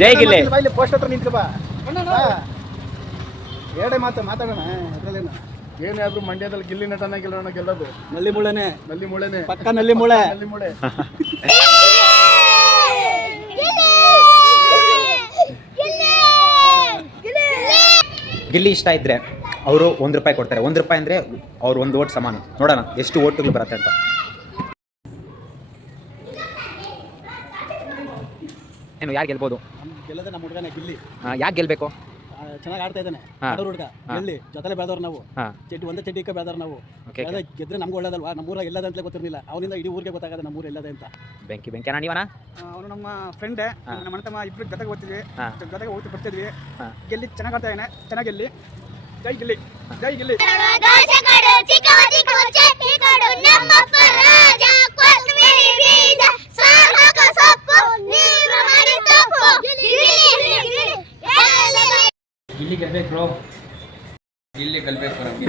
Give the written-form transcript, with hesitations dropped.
ಜೈ Gilli. Post ಹತ್ರ ನಿಂತ್ಕೋ ಎರಡೇ ಮಾತಾಡೋಣ. ಏನಾದ್ರು ಮಂಡ್ಯದಲ್ಲಿ ಗಿಲ್ಲಿ ನಟನ ಗೆಲ್ಲೋದು ನಲ್ಲಿ ಮುಳೆನೆ ಪಕ್ಕ ನಲ್ಲಿ ಮುಳೆ. ಗಿಲ್ಲಿ ಇಷ್ಟ ಇದ್ರೆ ಅವರು ₹1 ಕೊಡ್ತಾರೆ. ₹1 ಅಂದರೆ ಅವ್ರು 1 ಓಟ್ ಸಮಾನ. ನೋಡೋಣ ಎಷ್ಟು ಓಟುಗಳು ಬರುತ್ತೆ ಅಂತ. ಏನು ಯಾರು ಗೆಲ್ಬೋದು? ಗೆಲ್ಲದೆ ನಮ್ಮ ಹುಡುಗನೇ ಗಿಲ್ಲಿ. ಯಾಕೆ ಗೆಲ್ಬೇಕು? ಚೆನ್ನಾಗಿ ಆಡ್ತಾ ಇದ್ದಾನೆ ಹುಡುಗ. ಗೆಲ್ಲಿ ಜೊತೆಲೆ ಬೆಳೆದವ್ರು ನಾವು, ಒಂದೇ ಚಡ್ಡಿಕ್ಕೆ ಬೆಳೆದವ್ರು ನಾವು. ಗೆದ್ರೆ ನಮ್ಗೆ ಒಳ್ಳೇದಲ್ವಾ? ನಮ್ಮೂರಾಗ ಎಲ್ಲದ ಅಂತಲೇ ಗೊತ್ತಿರಲಿಲ್ಲ. ಅವನಿಂದ ಇಡೀ ಊರಿಗೆ ಗೊತ್ತಾಗದೆ ನಮ್ಮೂರು ಎಲ್ಲದೆ ಅಂತ. ಬೆಂಕಿ ಅಣ್ಣ ನೀವನ? ಅವನು ನಮ್ಮ ಫ್ರೆಂಡ್, ನಮ್ಮ ಅಣ್ಣ ಇಬ್ರು ಜೊತೆಗೆ ಓದ್ತಿದ್ವಿ, ಜೊತೆಗೆ ಓದಿ ಬರ್ತಿದ್ವಿ. ಗೆಲ್ಲಿ ಚೆನ್ನಾಗಿ ಆಡ್ತಾ ಇದ್ದಾನೆ, ಚೆನ್ನಾಗಿ ಗೆಲ್ಲಿ. ಜೈ ಗಿಲ್ಲಿ, ಜೈ ಗಿಲ್ಲಿ. ಗಿಲ್ಲಿ ಗೆಲ್ಬೇಕು ಬ್ರೋ, ಗಿಲ್ಲಿ ಗೆಲ್ಬೇಕು ನಮಗೆ.